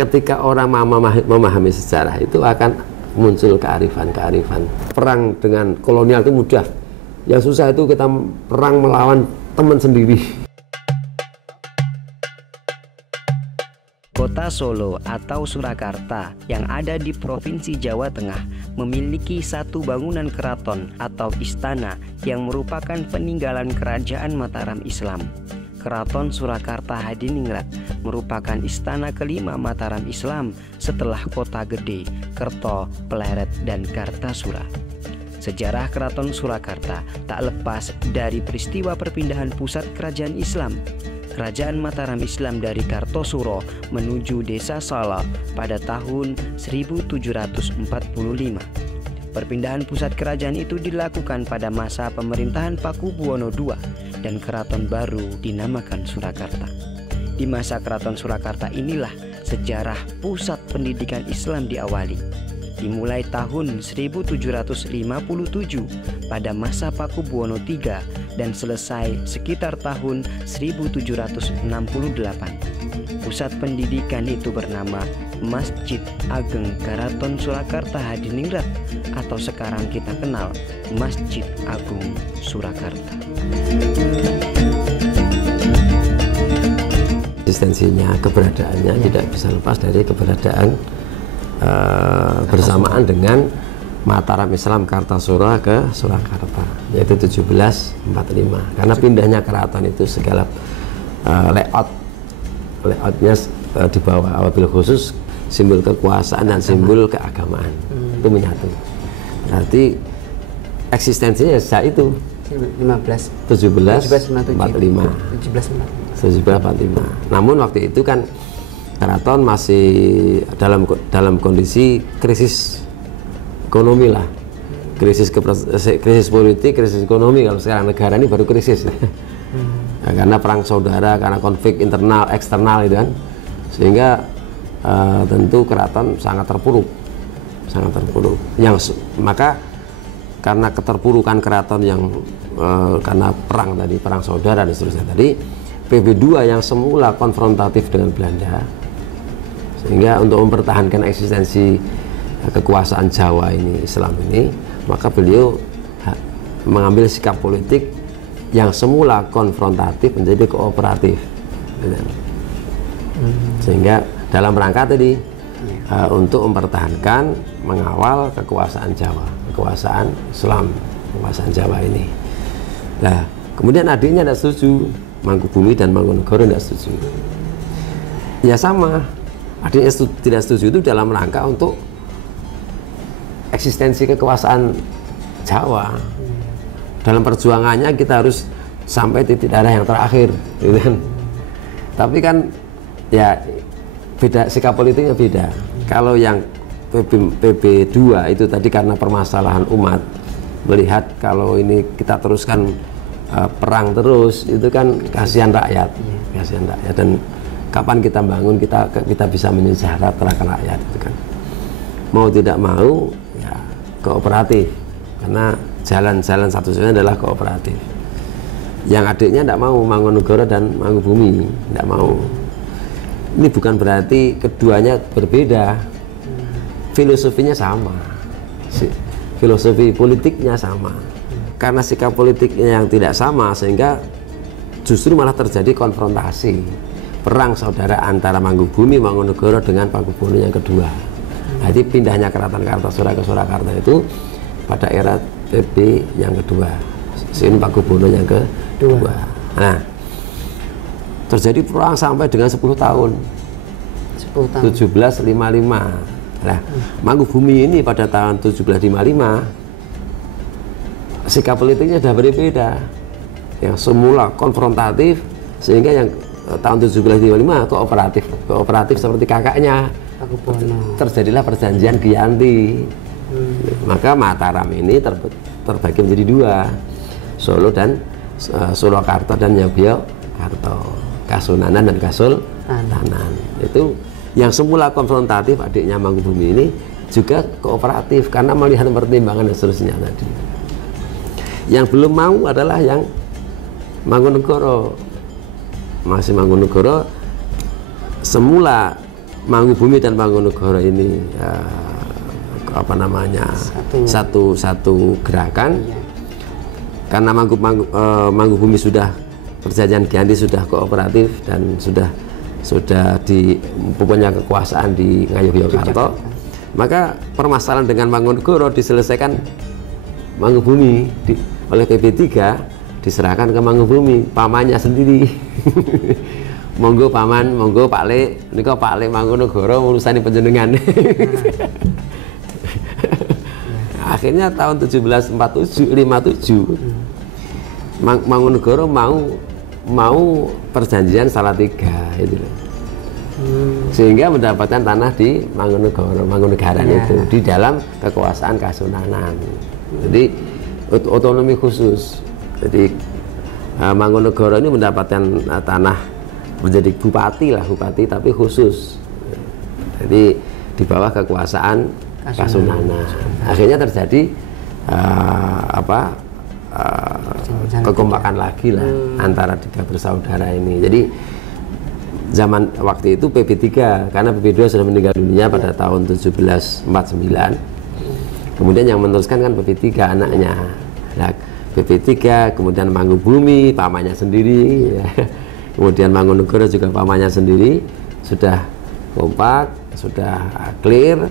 ketika orang memahami sejarah itu akan muncul kearifan-kearifan. Perang dengan kolonial itu mudah, yang susah itu kita perang melawan teman sendiri. Kota Solo atau Surakarta yang ada di Provinsi Jawa Tengah memiliki satu bangunan keraton atau istana yang merupakan peninggalan kerajaan Mataram Islam. Keraton Surakarta Hadiningrat merupakan istana kelima Mataram Islam setelah Kota Gede, Kerto, Pleret, dan Kartasura. Sejarah Keraton Surakarta tak lepas dari peristiwa perpindahan pusat kerajaan Islam. Kerajaan Mataram Islam dari Kartosuro menuju Desa Sala pada tahun 1745. Perpindahan pusat kerajaan itu dilakukan pada masa pemerintahan Pakubuwono II dan keraton baru dinamakan Surakarta. Di masa Keraton Surakarta inilah sejarah pusat pendidikan Islam diawali. Dimulai tahun 1757 pada masa Pakubuwono III dan selesai sekitar tahun 1768. Pusat pendidikan itu bernama Masjid Ageng Karaton Surakarta Hadiningrat atau sekarang kita kenal Masjid Agung Surakarta. Eksistensinya, keberadaannya tidak bisa lepas dari keberadaan bersamaan dengan Mataram Islam Kartasura ke Surakarta, yaitu 1745. Karena pindahnya keraton itu segala layoutnya di bawah, wabil khusus simbol kekuasaan dan simbol keagamaan itu menyatu. Berarti eksistensinya sejak itu 1745. Namun waktu itu kan keraton masih dalam kondisi krisis ekonomi lah, krisis politik, krisis ekonomi. Kalau sekarang negara ini baru krisis nah, karena perang saudara, karena konflik internal eksternal itu kan, sehingga tentu keraton sangat terpuruk. Maka karena keterpurukan keraton yang karena perang tadi, perang saudara dan seterusnya tadi, PB2 yang semula konfrontatif dengan Belanda, sehingga untuk mempertahankan eksistensi kekuasaan Jawa ini, Islam ini, maka beliau mengambil sikap politik yang semula konfrontatif menjadi kooperatif, gitu. Sehingga dalam rangka tadi untuk mempertahankan, mengawal kekuasaan Jawa, kekuasaan Islam, kekuasaan Jawa ini. Nah, kemudian adiknya tidak setuju, Mangkubumi dan Mangkunegoro tidak setuju. Ya sama, adiknya tidak setuju itu dalam rangka untuk eksistensi kekuasaan Jawa. Dalam perjuangannya kita harus sampai titik darah yang terakhir, gitu kan. Tapi kan ya beda, sikap politiknya beda. Kalau yang PB2 itu tadi karena permasalahan umat, melihat kalau ini kita teruskan perang terus, itu kan kasihan rakyat, dan kapan kita bangun, kita bisa menyejahterakan rakyat, itu kan. Mau tidak mau ya kooperatif, karena jalan-jalan satu-satunya adalah kooperatif. Yang adiknya tidak mau, Mangkunegoro dan Mangkubumi tidak mau. Ini bukan berarti keduanya berbeda, filosofinya sama, filosofi politiknya sama. Karena sikap politiknya yang tidak sama, sehingga justru malah terjadi konfrontasi, perang saudara antara Mangkubumi, Mangkunegoro dengan Pakubuwono yang kedua. Jadi pindahnya keraton Kartasura ke Surakarta itu pada era PB yang kedua, sini Pakubuwono yang kedua. Nah, terjadi perang sampai dengan 10 tahun. 1755. Nah, Mangkubumi ini pada tahun 1755 sikap politiknya sudah berbeda. Yang semula konfrontatif, sehingga yang tahun 1755 kooperatif seperti kakaknya. Terjadilah perjanjian Giyanti. Maka Mataram ini terbagi menjadi dua, Solo dan Surakarta dan Yogyakarta, Kasunanan dan Kasultanan. Itu yang semula konfrontatif, adiknya Mangkubumi ini juga kooperatif karena melihat pertimbangan dan seterusnya tadi. Yang belum mau adalah yang Mangkunegoro. Masih Mangkunegoro semula Mangubumi dan Mangkunegara ini apa namanya satu gerakan. Iya. Karena Mangubumi sudah perjanjian Giyanti sudah kooperatif dan sudah mempunyai kekuasaan di Ngayogyakarta, maka permasalahan dengan Mangkunegara diselesaikan Mangubumi oleh PP3, diserahkan ke Mangubumi, pamannya sendiri. Monggo paman, monggo Pak Le, nika Pak Le Mangkunegara urusane panjenengan. Akhirnya tahun 57 Mangkunegara mau perjanjian Salatiga itu loh. Sehingga mendapatkan tanah di Mangkunegaran itu di dalam kekuasaan Kasunanan. Jadi otonomi khusus. Jadi Mangkunegara ini mendapatkan tanah menjadi bupati tapi khusus. Jadi di bawah kekuasaan Kasunanan. Akhirnya terjadi kekompakan lagi lah antara tiga bersaudara ini. Jadi zaman waktu itu PP3, karena PP2 sudah meninggal dunia pada tahun 1749. Kemudian yang meneruskan kan PP3 anaknya. Nah, PP3 kemudian Mangubumi pamannya sendiri, ya. Kemudian Mangkunegara juga pamannya sendiri, sudah kompak, sudah clear.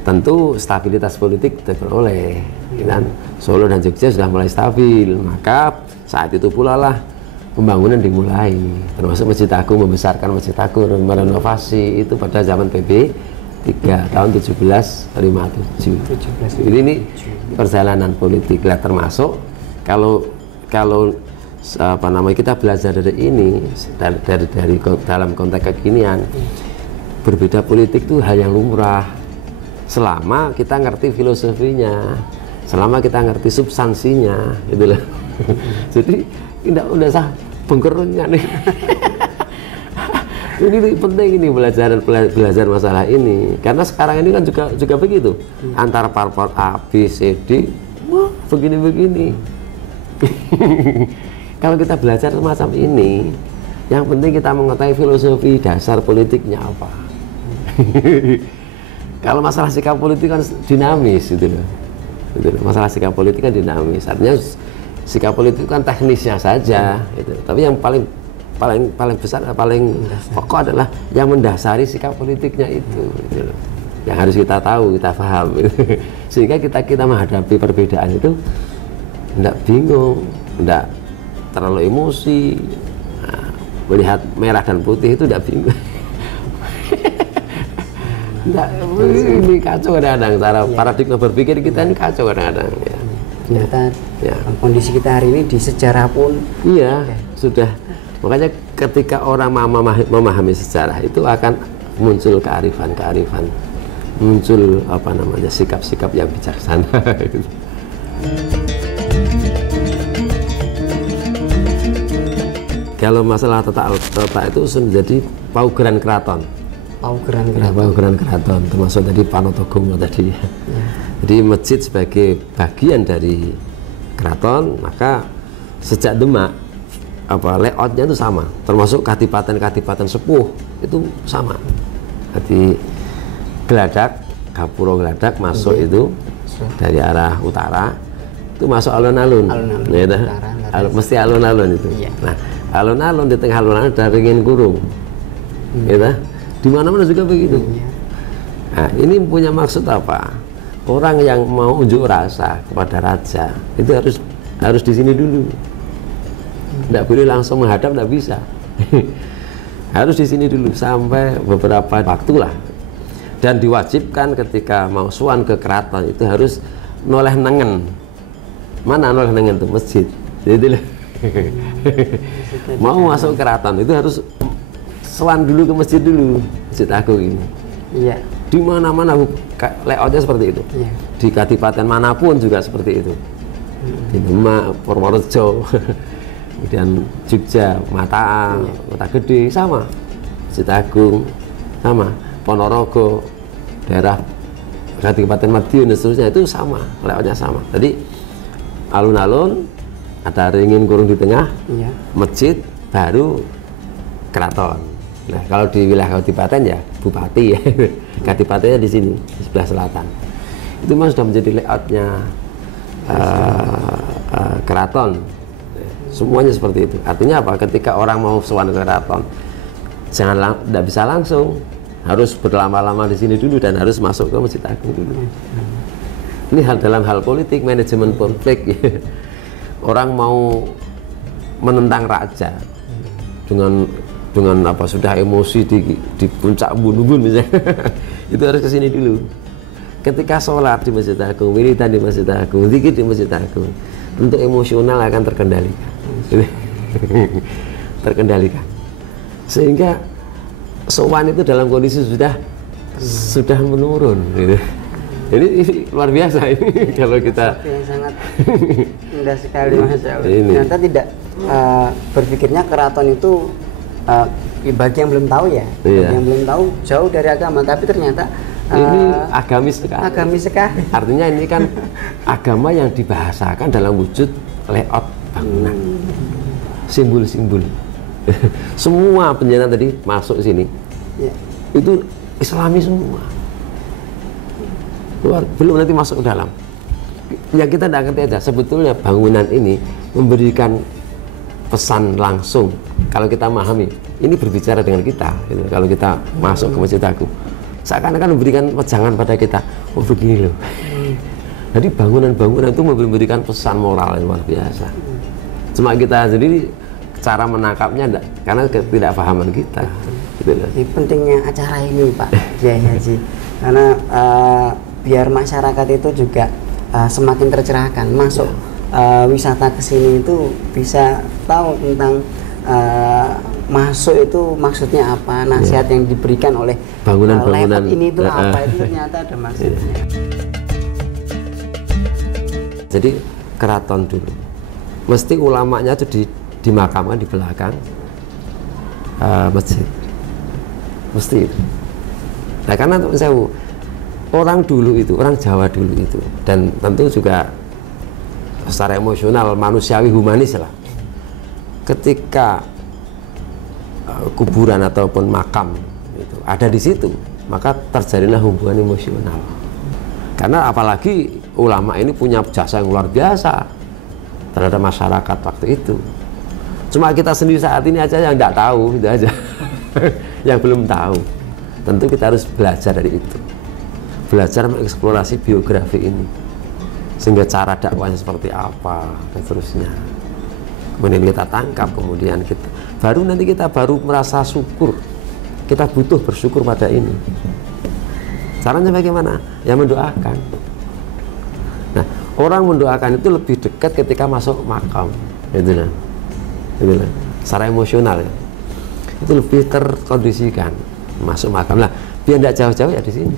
Tentu stabilitas politik terperoleh, dan Solo dan Jogja sudah mulai stabil, maka saat itu pula lah pembangunan dimulai, termasuk Masjid Agung, membesarkan Masjid Agung, merenovasi itu pada zaman PP 3 tahun 1757. Jadi ini perjalanan politik lah, termasuk kalau apa namanya kita belajar dari ini dari dalam konteks kekinian, berbeda politik itu hal yang lumrah selama kita ngerti filosofinya, selama kita ngerti substansinya, gitu loh. Jadi tidak usah bengkerengan nih. Ini penting ini belajar masalah ini, karena sekarang ini kan juga begitu, antara parpol A, B, C, D, wah begini. Kalau kita belajar semacam ini, yang penting kita mengetahui filosofi dasar politiknya apa. Kalau masalah sikap politik kan dinamis gitu loh. Masalah sikap politik kan dinamis. Artinya sikap politik kan teknisnya saja gitu. Tapi yang paling besar, paling pokok adalah yang mendasari sikap politiknya itu gitu loh. Yang harus kita tahu, kita paham gitu. Sehingga kita menghadapi perbedaan itu tidak bingung, tidak terlalu emosi. Nah, melihat merah dan putih itu tidak bingung. Nggak, ini kacau kadang-kadang, cara paradigma berpikir kita ini kacau kadang-kadang ya. Ternyata kondisi kita hari ini di sejarah pun sudah, makanya ketika orang memahami sejarah itu akan muncul kearifan, muncul apa namanya sikap-sikap yang bijaksana. Kalau masalah tata itu menjadi paugeran keraton. Paugeran keraton, termasuk tadi Panotogomo tadi. Jadi masjid sebagai bagian dari keraton, maka sejak Demak layoutnya itu sama, termasuk kadipaten sepuh itu sama. Jadi Geladak, Gapuro Geladak masuk itu dari arah utara, itu masuk alun-alun, gitu. Mesti alun-alun itu. Nah, alun-alun, di tengah alun-alun ada Ringin Kurung, gitu. Di mana-mana juga begitu. Nah, ini punya maksud apa? Orang yang mau unjuk rasa kepada raja itu harus di sini dulu. Tidak boleh langsung menghadap, tidak bisa. Harus di sini dulu sampai beberapa waktu lah. Dan diwajibkan ketika mau suan ke keraton itu harus noleh nengen. Mana noleh nengen itu? Masjid. Jadi mau masuk keraton itu harus sowan dulu ke masjid dulu, Masjid Agung ini. Iya. Di mana-mana layoutnya seperti itu. Iya. Di kadipaten manapun juga seperti itu. Di Demak, Purworejo, kemudian Jogja, Mataram, Kota Gede sama, Masjid Agung sama, Ponorogo, daerah Kadipaten Madiun dan seterusnya itu sama, layoutnya sama. Jadi alun-alun ada Ringin Kurung di tengah, masjid baru keraton. Nah, kalau di wilayah Kadipaten ya bupati ya. Kadipatennya di sini di sebelah selatan. Itu memang sudah menjadi layoutnya keraton. Semuanya seperti itu. Artinya apa? Ketika orang mau sowan ke keraton, tidak bisa langsung, harus berlama-lama di sini dulu dan harus masuk ke Masjid Agung dulu. Ini dalam hal politik, manajemen konflik. Orang mau menentang raja dengan apa, sudah emosi di puncak gunung misalnya. Itu harus ke sini dulu. Ketika sholat di Masjid Agung, wiridan di Masjid Agung, zikir di Masjid Agung, untuk emosional akan terkendalikan. Terkendalikan. Sehingga sowan itu dalam kondisi sudah menurun gitu. Ini luar biasa ini kalau kita yang sangat indah sekali Mas. Ternyata tidak berpikirnya keraton itu bagi yang belum tahu ya, bagi yang belum tahu jauh dari agama, tapi ternyata ini agamis sekali. Agamis sekali. Artinya ini kan agama yang dibahasakan dalam wujud layout bangunan, simbol-simbol. Semua penjana tadi masuk sini, ya. Itu Islami semua. Belum nanti masuk ke dalam. Yang kita tidak ngerti aja, sebetulnya bangunan ini memberikan pesan langsung. Kalau kita memahami, ini berbicara dengan kita. Gitu. Kalau kita masuk ke Masjid Agung, seakan-akan memberikan wejangan pada kita. Oh begini loh. Jadi bangunan-bangunan itu memberikan pesan moral yang luar biasa. Cuma kita sendiri cara menangkapnya enggak, karena ketidakpahaman kita. Gitu loh. Ini pentingnya acara ini Pak Kiai Haji, karena biar masyarakat itu juga semakin tercerahkan masuk wisata ke sini itu bisa tahu tentang masuk itu maksudnya apa, nasihat yang diberikan oleh bangunan-bangunan ini itu apa, itu ternyata ada maksudnya. Jadi keraton dulu mesti ulamanya itu dimakamkan di belakang masjid, mesti itu. Nah karena saya orang dulu itu, orang Jawa dulu itu, dan tentu juga secara emosional, manusiawi, humanis lah. Ketika kuburan ataupun makam itu ada di situ, maka terjadilah hubungan emosional. Karena apalagi ulama ini punya jasa yang luar biasa terhadap masyarakat waktu itu. Cuma kita sendiri saat ini aja yang tidak tahu, itu aja. Yang belum tahu. Tentu kita harus belajar dari itu. Belajar mengeksplorasi biografi ini, sehingga cara dakwahnya seperti apa dan seterusnya. Kemudian kita tangkap, kemudian kita nanti kita baru merasa syukur. Kita butuh bersyukur pada ini. Caranya bagaimana? Ya mendoakan. Nah, orang mendoakan itu lebih dekat ketika masuk makam, itulah. Secara emosional ya. Itu lebih terkondisikan masuk makam. Nah, biar tidak jauh-jauh ya di sini.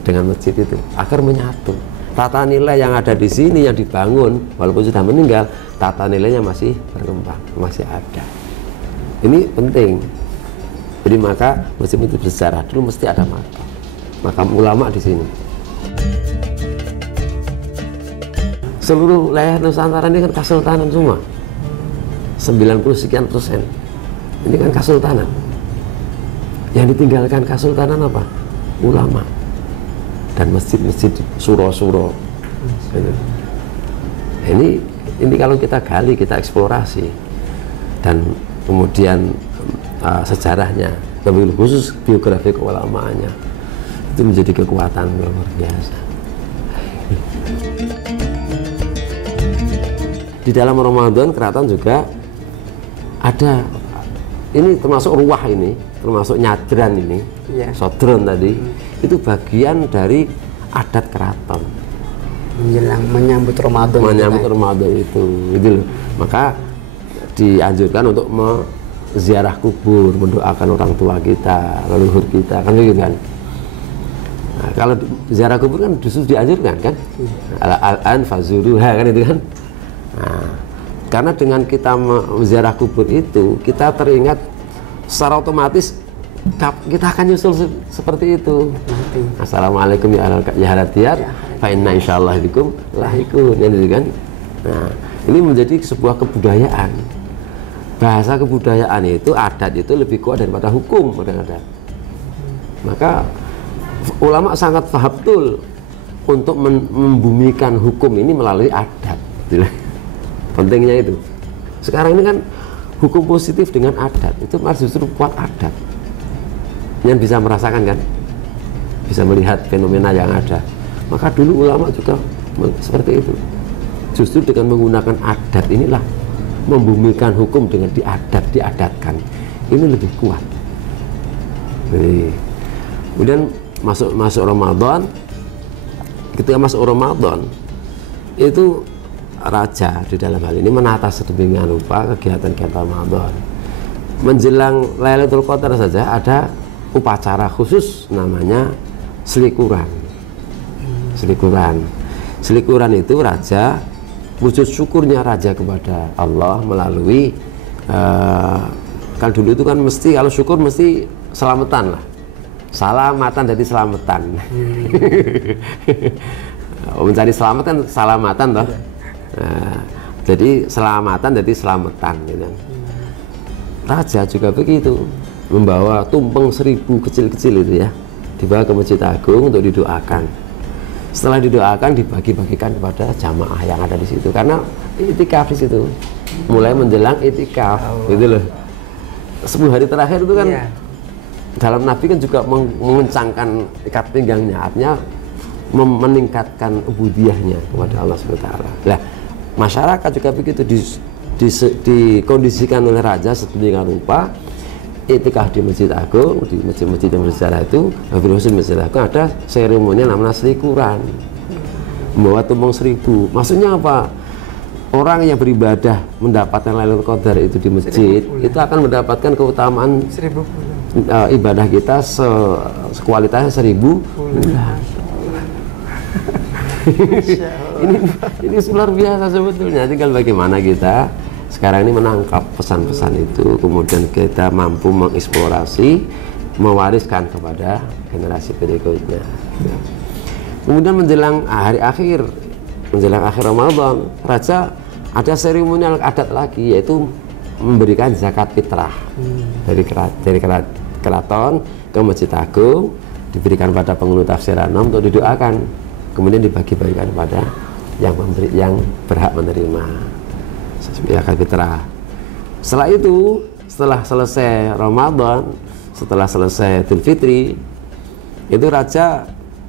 Dengan masjid itu agar menyatu. Tata nilai yang ada di sini yang dibangun walaupun sudah meninggal, tata nilainya masih berkembang, masih ada. Ini penting. Jadi maka masjid itu bersejarah dulu mesti ada makam ulama di sini. Seluruh wilayah Nusantara ini kan kesultanan semua. 90 sekian %. Ini kan kesultanan. Yang ditinggalkan kesultanan apa? Ulama. Dan masjid-masjid suro-suro. Ini kalau kita gali, kita eksplorasi, dan kemudian sejarahnya, lebih khusus biografi keulamaannya, itu menjadi kekuatan luar biasa. Di dalam Ramadan keraton juga ada, ini termasuk ruwah ini, termasuk nyadran ini, sodron tadi, itu bagian dari adat keraton. Menjelang menyambut Ramadan. Menyambut Ramadan itu loh. Maka dianjurkan untuk ziarah kubur, mendoakan orang tua kita, leluhur kita, kan begitu kan. Nah, kalau ziarah kubur kan justru dianjurkan kan. Al-an fazuruha kan itu kan. Nah, karena dengan kita ziarah kubur itu, kita teringat secara otomatis kita akan nyusul seperti itu. Assalamualaikum ya ahlal diyar, fa inna insyaallah bikum lahiqun, kan. Nah, ini menjadi sebuah kebudayaan. bahasa kebudayaan itu, adat itu lebih kuat daripada hukum kadang-kadang. Maka ulama sangat paham betul untuk membumikan hukum ini melalui adat. Pentingnya itu. Sekarang ini kan hukum positif dengan adat itu malah justru kuat adat. Yang bisa merasakan kan, bisa melihat fenomena yang ada. Maka dulu ulama juga seperti itu. Justru dengan menggunakan adat inilah membumikan hukum dengan diadatkan. Ini lebih kuat. Jadi, kemudian masuk Ramadan. Ketika masuk Ramadan itu raja di dalam hal ini menata sedemikian rupa kegiatan-kegiatan Ramadan. Menjelang Lailatul Qadar saja ada upacara khusus namanya selikuran. Selikuran itu raja, wujud syukurnya raja kepada Allah melalui kalau dulu itu kan mesti, kalau syukur mesti selamatan lah, salamatan jadi selamatan. Mencari selamat kan salamatan toh. Nah, jadi selamatan jadi selamatan gitu. Raja juga begitu, membawa tumpeng 1000 kecil-kecil itu ya, dibawa ke Masjid Agung untuk didoakan. Setelah didoakan dibagi-bagikan kepada jamaah yang ada di situ, karena itikaf di situ. Mulai menjelang itikaf, gitu loh. 10 hari terakhir itu kan dalam Nabi kan juga mengencangkan ikat pinggangnya, artinya meningkatkan ubudiyahnya kepada Allah SWT. Nah, masyarakat juga begitu dikondisikan oleh raja sedemikian rupa. Itikaf di Masjid Agung, di masjid-masjid yang bersejarah itu, di Masjid Agung ada seremoni namanya selikuran, membawa tumpeng 1000. Maksudnya apa? Orang yang beribadah mendapatkan Lailatul Qadar itu di masjid, itu akan mendapatkan keutamaan 1000 ibadah kita sekualitasnya 1000 bulan. ini luar biasa sebetulnya. Tinggal bagaimana kita sekarang ini menangkap pesan-pesan itu, kemudian kita mampu mengeksplorasi, mewariskan kepada generasi berikutnya. Kemudian menjelang hari akhir, menjelang akhir Ramadan, raja ada seremonial adat lagi, yaitu memberikan zakat fitrah dari keraton ke Masjid Agung, diberikan pada penghulu tafsiran untuk didoakan, kemudian dibagi-bagikan kepada yang berhak menerima zakat fitrah. Setelah itu, setelah selesai Ramadan, setelah selesai Idul Fitri, itu raja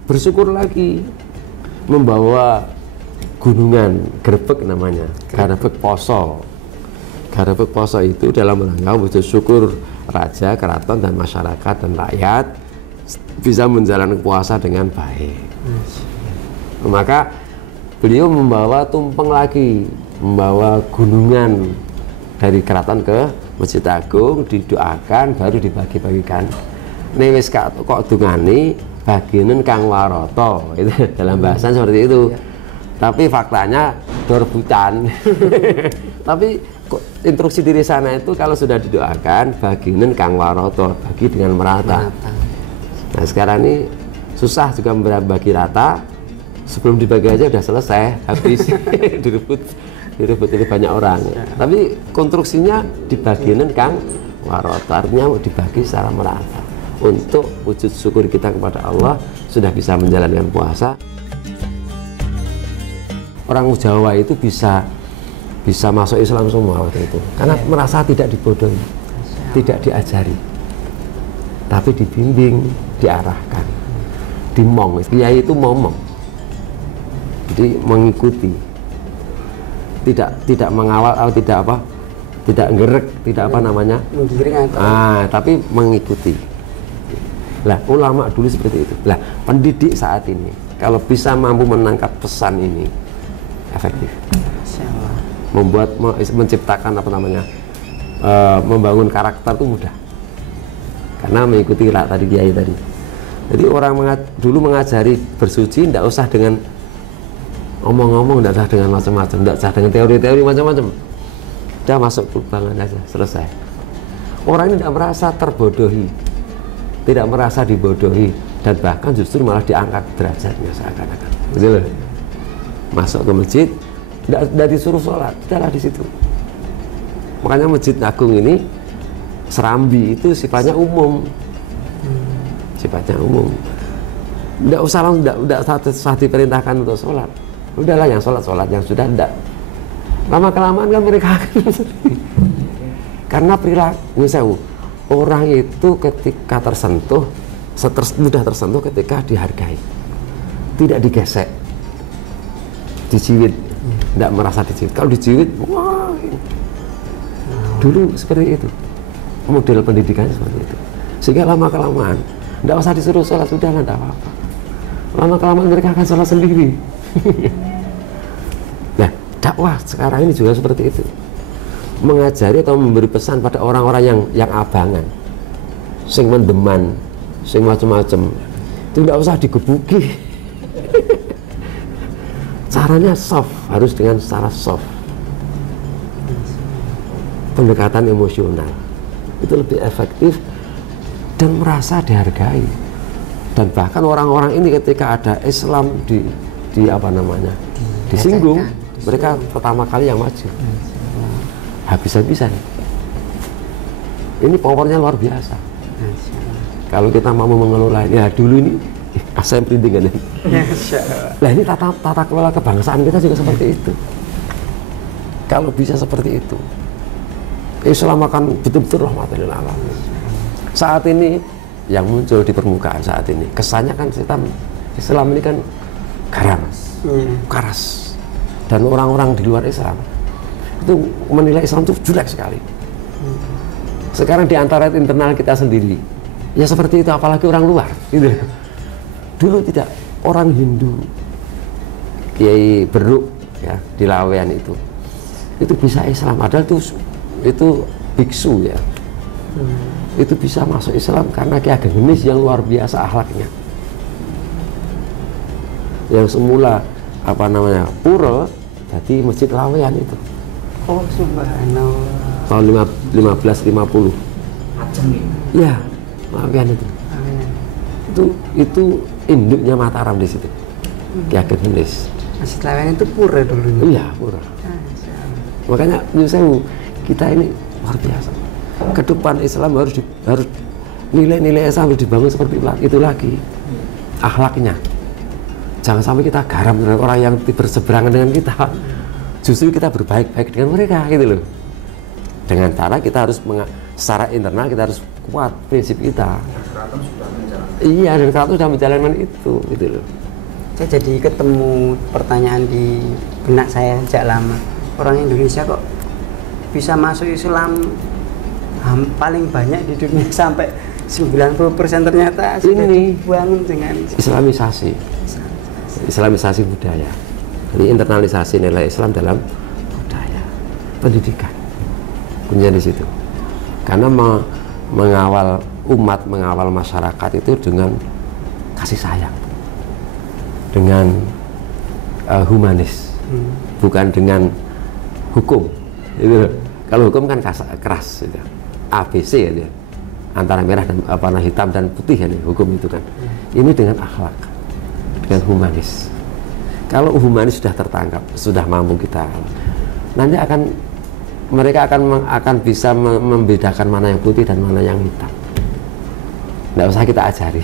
bersyukur lagi, membawa gunungan gerbek namanya, gerbek poso. Gerbek poso itu dalam rangka wujud syukur raja, keraton dan masyarakat dan rakyat bisa menjalankan puasa dengan baik. Maka beliau membawa tumpeng lagi, membawa gunungan dari keraton ke Masjid Agung, didoakan, baru dibagi-bagikan. Ini wis kok dungani baginen kang waroto, itu dalam bahasan seperti itu. Tapi faktanya dorbutan. Tapi instruksi diri sana itu kalau sudah didoakan baginen kang waroto, bagi dengan merata. Nah sekarang ini susah juga bagi rata. Sebelum dibagi aja udah selesai, habis direbut oleh banyak orang. Tapi konstruksinya dibagiin kang waroto, artinya dibagi secara merata untuk wujud syukur kita kepada Allah sudah bisa menjalankan puasa. Orang Jawa itu bisa masuk Islam semua waktu itu, karena merasa tidak dibodohi, tidak diajari, tapi dibimbing, diarahkan, dimong. Kiai itu momong, jadi mengikuti, tidak mengawal atau tidak ngerek, tidak apa namanya, tapi mengikuti. Lah ulama dulu seperti itu. Lah pendidik saat ini kalau bisa mampu menangkap pesan ini efektif, menciptakan apa namanya, membangun karakter itu mudah, karena mengikuti tadi kiai tadi. Jadi orang dulu mengajari bersuci tidak usah dengan omong-omong, tidak usah dengan macam-macam, tidak usah dengan teori-teori macam-macam, udah masuk perubahan aja, selesai. Orang ini tidak merasa terbodohi, tidak merasa dibodohi, dan bahkan justru malah diangkat derajatnya seakan-akan. Betul? Masuk ke masjid, tidak disuruh sholat, tidaklah di situ. Makanya Masjid Agung ini Serambi itu sifatnya umum. Sifatnya umum. Enggak usah diperintahkan untuk sholat. Udahlah yang sholat yang sudah enggak. Lama kelamaan kan mereka karena perilaku orang itu ketika tersentuh mudah tersentuh ketika dihargai, tidak digesek, dijiwit, tidak merasa dijiwit. Kalau dijiwit, wah, dulu seperti itu model pendidikan seperti itu, sehingga lama kelamaan tidak usah disuruh sholat, sudah tidak apa-apa. Lama kelamaan mereka akan sholat sendiri. Nah, dakwah sekarang ini juga seperti itu, mengajari atau memberi pesan pada orang-orang yang abangan, sing mendeman, sing macam-macam, itu tidak usah digebuki. Caranya soft, harus dengan secara soft, pendekatan emosional itu lebih efektif dan merasa dihargai. Dan bahkan orang-orang ini ketika ada Islam disinggung, mereka pertama kali yang maju, habis-habisan. Ini powernya luar biasa. Kalau kita mau mengelola, ya dulu ini saya printing kan. Nah ini tata kelola kebangsaan kita juga seperti itu. Kalau bisa seperti itu, Islam akan betul-betul rahmatan lil alamin. Saat ini yang muncul di permukaan saat ini, kesannya kan Islam ini kan garam, keras, dan orang-orang di luar Islam itu menilai Islam itu jelek sekali. Sekarang di antara internal kita sendiri, ya seperti itu, apalagi orang luar, gitu. Dulu tidak, orang Hindu, Kiai Beruk ya di Lawean itu bisa Islam, padahal itu biksu ya, itu bisa masuk Islam karena Ki Ageng Genis yang luar biasa akhlaknya. Yang semula pura, jadi Masjid Lawean itu. Oh subhanallah. Tahun 1550. Ya, Lawean itu. Itu induknya Mataram di situ. Ki Ageng Genis. Masjid Lawean itu pura dulu. Iya, pura. Makanya kita ini luar biasa. Ke depan Islam harus nilai-nilai Islam harus dibangun seperti itu lagi. Akhlaknya. Jangan sampai kita garam dengan orang yang berseberangan dengan kita. Justru kita berbaik-baik dengan mereka, gitu loh. Dengan cara kita harus secara internal kita harus kuat prinsip kita. Iya, dan Keraton sudah menjalankan itu, gitu loh. Saya jadi ketemu pertanyaan di benak saya sejak lama. Orang Indonesia kok bisa masuk Islam paling banyak di dunia, sampai 90% ternyata sudah dibangun dengan Islamisasi budaya. Jadi internalisasi nilai Islam dalam budaya, pendidikan, kuncinya di situ. Karena mengawal umat, mengawal masyarakat itu dengan kasih sayang, dengan humanis, bukan dengan hukum. Itu kalau hukum kan keras, gitu. ABC ya, antara merah dan hitam dan putih ya, hukum itu kan. Ini dengan akhlak, dengan humanis. Kalau humanis sudah tertangkap, sudah mampu kita, nanti mereka akan bisa membedakan mana yang putih dan mana yang hitam. Nggak usah kita ajari.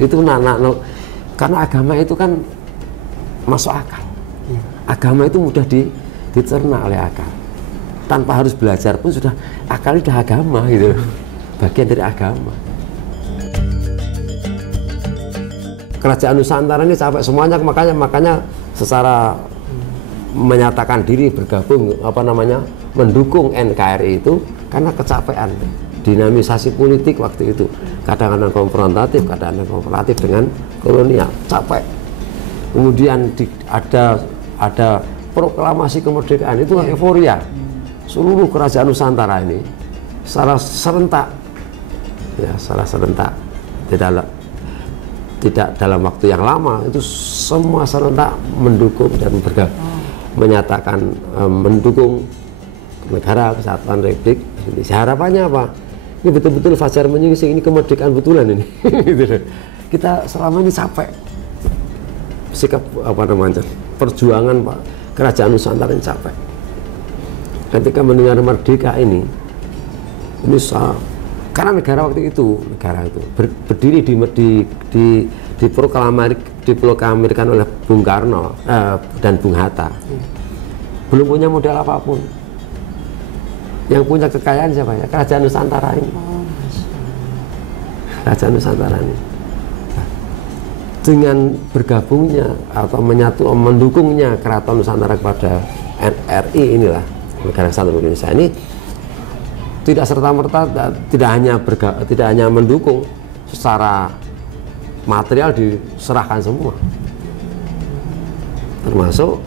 Itu karena agama itu kan masuk akal. Agama itu mudah dicerna oleh akal. Tanpa harus belajar pun akal sudah agama, gitu. Bagian dari agama. Kerajaan Nusantara ini capek semuanya, makanya secara menyatakan diri bergabung mendukung NKRI itu karena kecapean dinamisasi politik waktu itu, kadang-kadang konfrontatif, kadang-kadang kooperatif dengan kolonial, capek. Kemudian ada proklamasi kemerdekaan, itu euforia. Seluruh kerajaan Nusantara ini secara serentak tidak dalam waktu yang lama, itu semua serentak mendukung dan menyatakan mendukung negara kesatuan Republik Indonesia. Harapannya apa? Ini betul-betul fajar menyingsing, ini kemerdekaan betulan ini. Kita selama ini capek, sikap perjuangan Pak kerajaan Nusantara ini capek. ketika mendengar merdeka ini karena negara itu berdiri diproklamirkan oleh Bung Karno dan Bung Hatta, belum punya modal apapun. Yang punya kekayaan siapa ya? Kerajaan Nusantara ini. Kerajaan Nusantara ini. Dengan bergabungnya atau mendukungnya Keraton Nusantara kepada NRI inilah, Negara Kesatuan Indonesia ini, tidak serta-merta tidak hanya mendukung, secara material diserahkan semua, termasuk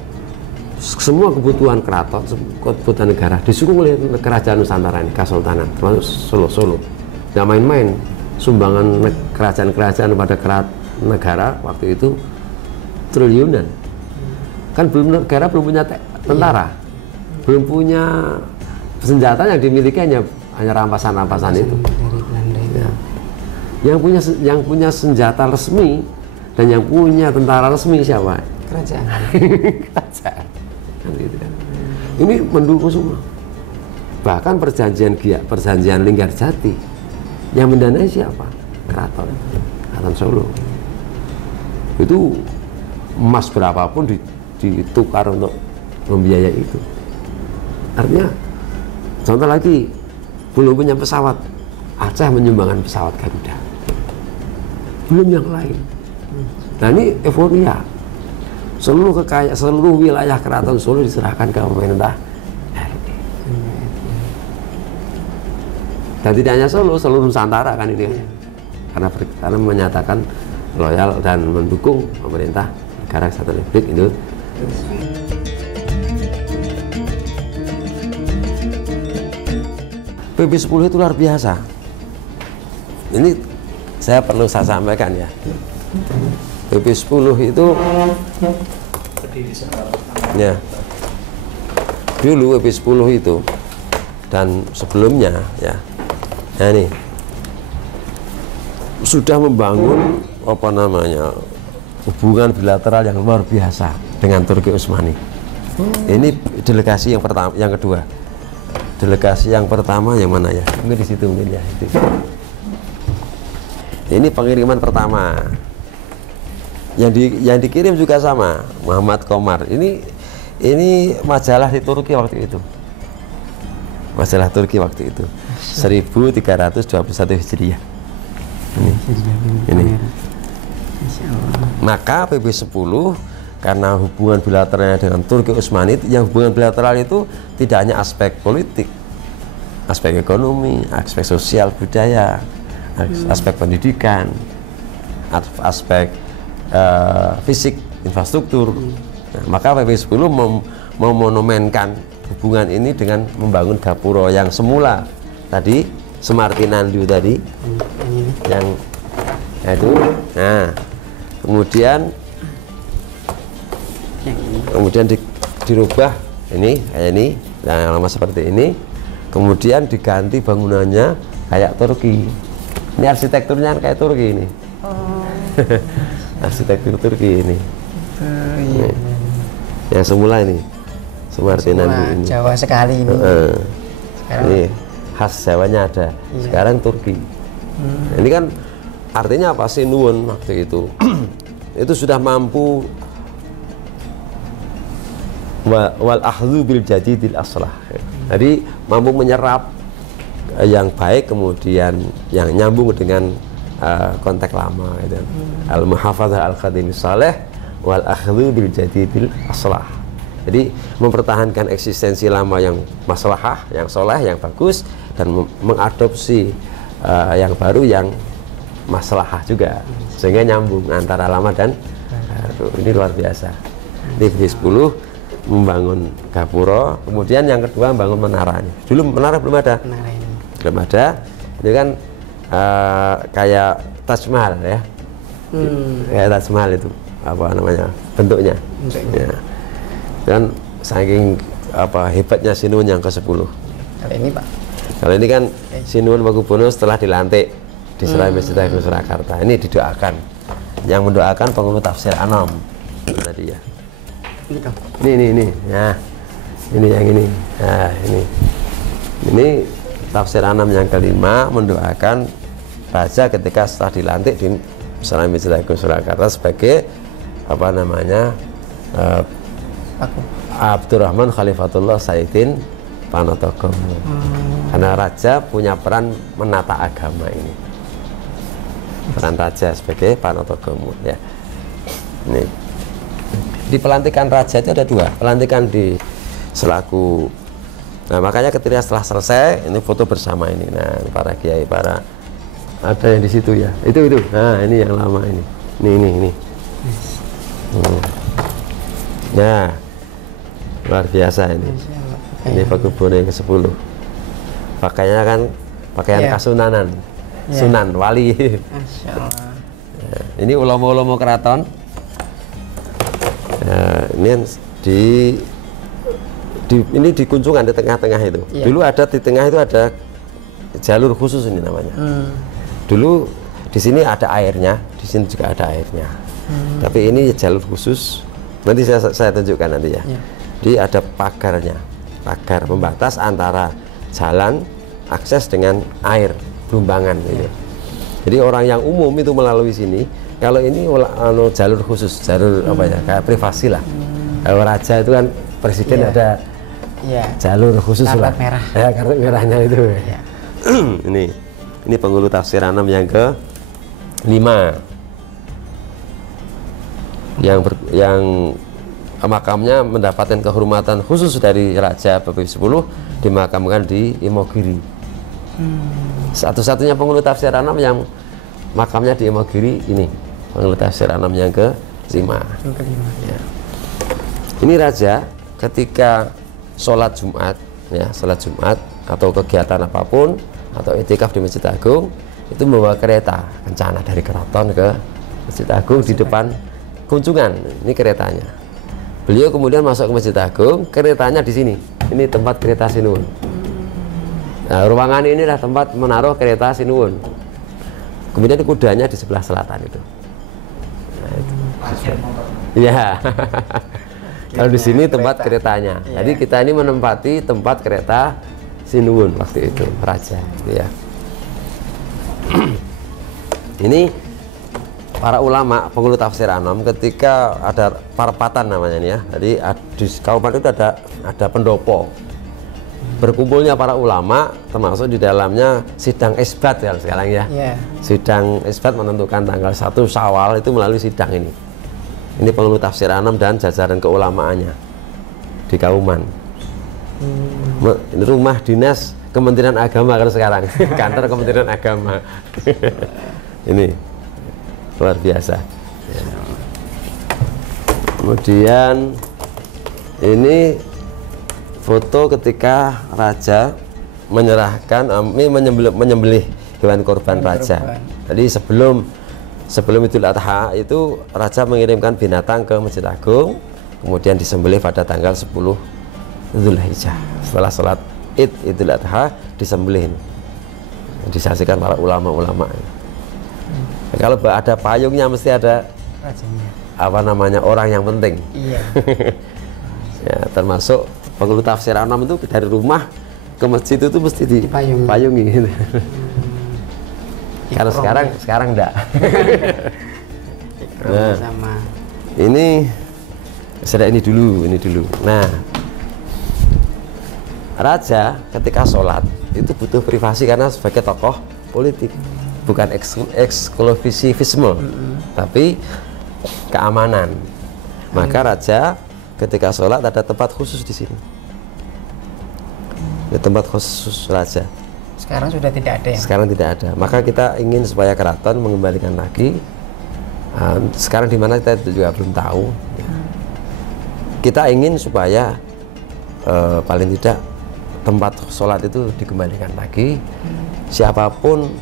semua kebutuhan keraton, kebutuhan negara disukung oleh Kerajaan Nusantara ini, Kesultanan, termasuk Solo. Nggak main-main sumbangan kerajaan-kerajaan pada negara waktu itu triliunan. Kan negara belum punya tentara, belum punya senjata, yang dimiliki hanya rampasan-rampasan itu. Ya. Yang punya senjata resmi dan yang punya tentara resmi siapa? Kerajaan. Kerajaan. Kan gitu kan. Ini mendukung semua. Bahkan perjanjian Linggarjati yang mendanai siapa? Keraton Solo. Itu emas berapapun ditukar untuk membiayai itu. Artinya, contoh lagi, belum punya pesawat, Aceh menyumbangkan pesawat Garuda. Belum yang lain. Nah ini euforia. Seluruh wilayah Keraton Solo diserahkan ke pemerintah RI. Dan tidak hanya Solo, seluruh Nusantara kan ini. Karena menyatakan loyal dan mendukung pemerintah Negara Kesatuan Republik Indonesia. PP 10 itu luar biasa. Ini saya sampaikan ya. PP 10 itu ya, dulu PP 10 itu dan sebelumnya ya, nah ini sudah membangun hubungan bilateral yang luar biasa dengan Turki Utsmani. Ini delegasi yang pertama, yang kedua. Delegasi yang pertama yang mana ya? Mungkin di situ mungkin ya. Ini pengiriman pertama. Yang dikirim juga sama, Muhammad Komar. Ini majalah di Turki waktu itu. Majalah Turki waktu itu. 1321 Hijriah. Ini. Maka PP 10 karena hubungan bilateralnya dengan Turki Utsmani, yang hubungan bilateral itu tidak hanya aspek politik, aspek ekonomi, aspek sosial budaya, aspek pendidikan, aspek fisik, infrastruktur. Nah, maka PP 10 memonumenkan hubungan ini dengan membangun gapura yang semula tadi Semartinandu tadi, yang itu. Nah, kemudian dirubah ini kayak ini, yang lama seperti ini, kemudian diganti bangunannya kayak Turki. Ini arsitekturnya kayak Turki ini. Arsitektur Turki ini. Iya. Yang semula ini Semartinandu ini. Jawa sekali ini. Sekarang ini khas Jawanya ada. Iya. Sekarang Turki. Ini kan artinya apa? Sinuwun waktu itu itu sudah mampu wal ahdhu bil jadidil aslah. Jadi mampu menyerap yang baik, kemudian yang nyambung dengan konteks lama gitu. Al muhafadzah al qadim saleh wal ahdhu bil jadidil aslah. Jadi mempertahankan eksistensi lama yang maslahah, yang soleh, yang bagus, dan mengadopsi yang baru yang maslahah juga, sehingga nyambung antara lama dan baru. Ini luar biasa. Di PP 10 membangun gapura, kemudian yang kedua membangun menara. Dulu menara belum ada. Menara ini. Belum ada. Ini kan kayak Taj Mahal ya. Kayak Taj Mahal itu apa namanya bentuknya. Ya. Dan saking hebatnya Sinuwun yang ke-10. Kalau ini Pak. Kalau ini kan Sinuwun Pakubono setelah dilantik di Serai Masjid Agung Surakarta. Ini didoakan. Yang mendoakan pengurus tafsir Anom tadi ya. Ini. Ya. Ini yang ini. Nah, ini tafsir Anam yang kelima, mendoakan raja ketika setelah dilantik di Masjid Agung Surakarta sebagai apa namanya Abdurrahman Khalifatullah Sayyidin Panotogomo. Karena raja punya peran menata agama ini. Peran raja sebagai Panotogomo ya. Ini di pelantikan raja itu ada dua, pelantikan di selaku. Nah makanya ketika setelah selesai ini foto bersama ini. Nah para kiai, para ada yang di situ ya. Itu. Nah ini yang lama ini. Ini. Ya luar biasa ini. Ini Pakubuwono yang ke-10. Pakaiannya kan pakaian kasunanan, sunan wali. Masya Allah. Ya, ini ulama-ulama keraton. Ya, ini ini di Kunjungan di tengah-tengah itu. Dulu ada di tengah itu ada jalur khusus ini namanya. Dulu di sini ada airnya, di sini juga ada airnya. Tapi ini jalur khusus. Nanti saya tunjukkan nanti ya. Jadi ada pagarnya, pagar pembatas antara jalan akses dengan air Blumbangan gitu. Jadi orang yang umum itu melalui sini. Kalau ini jalur khusus, jalur apa ya, kayak privasi lah. Kalau raja itu kan presiden ada jalur khusus lah. Merah. Ya, kartu merahnya itu. Ini penghulu tafsir Anam yang ke-5. Yang makamnya mendapatkan kehormatan khusus dari Raja Babi 10, dimakamkan di Imogiri. Satu-satunya penghulu tafsir Anam yang makamnya di Imogiri ini, penghulu tafsir Anam yang ke-5. Ya. Ini raja ketika sholat Jumat, ya sholat Jumat atau kegiatan apapun atau itikaf di Masjid Agung itu membawa kereta kencana dari keraton ke Masjid Agung di depan Kunjungan. Ini keretanya. Beliau kemudian masuk ke Masjid Agung, keretanya di sini. Ini tempat kereta Sinuwun. Nah, ruangan ini adalah tempat menaruh kereta Sinuwun. Kemudian kudanya di sebelah selatan itu. Nah, itu. Ya. Kalau di sini tempat keretanya. Jadi kita ini menempati tempat kereta Sinuwun waktu itu, raja. Ya. Ini para ulama penghulu tafsir Anam ketika ada parpatan namanya nih ya. Jadi di kabupaten itu ada pendopo. Berkumpulnya para ulama, termasuk di dalamnya sidang isbat ya sekarang ya. Sidang isbat menentukan tanggal 1 Syawal itu melalui sidang ini. Ini penghulu tafsir Anam dan jajaran keulamaannya di Kauman. Ini rumah dinas Kementerian Agama kan sekarang, kantor Kementerian Agama. Ini luar biasa. Kemudian ini foto ketika raja menyerahkan menyembelih hewan korban raja. Jadi sebelum Idul Adha itu raja mengirimkan binatang ke Masjid Agung, kemudian disembelih pada tanggal 10 Dzulhijjah. Setelah sholat Idul Adha disembelih, disaksikan para ulama-ulama. Kalau ada payungnya mesti ada apa namanya orang yang penting. Ya, termasuk penghulu tafsir Anam itu dari rumah ke masjid itu mesti dipayungi gitu. Karena sekarang enggak. Nah, ini sudah ini dulu. Nah, raja ketika sholat itu butuh privasi karena sebagai tokoh politik, bukan eksklusivisme, tapi keamanan. Maka raja ketika sholat ada tempat khusus di sini. Ada tempat khusus raja. Sekarang sudah tidak ada ya? Sekarang tidak ada. Maka kita ingin supaya keraton mengembalikan lagi. Sekarang di mana kita juga belum tahu. Kita ingin supaya paling tidak tempat sholat itu dikembalikan lagi. Siapapun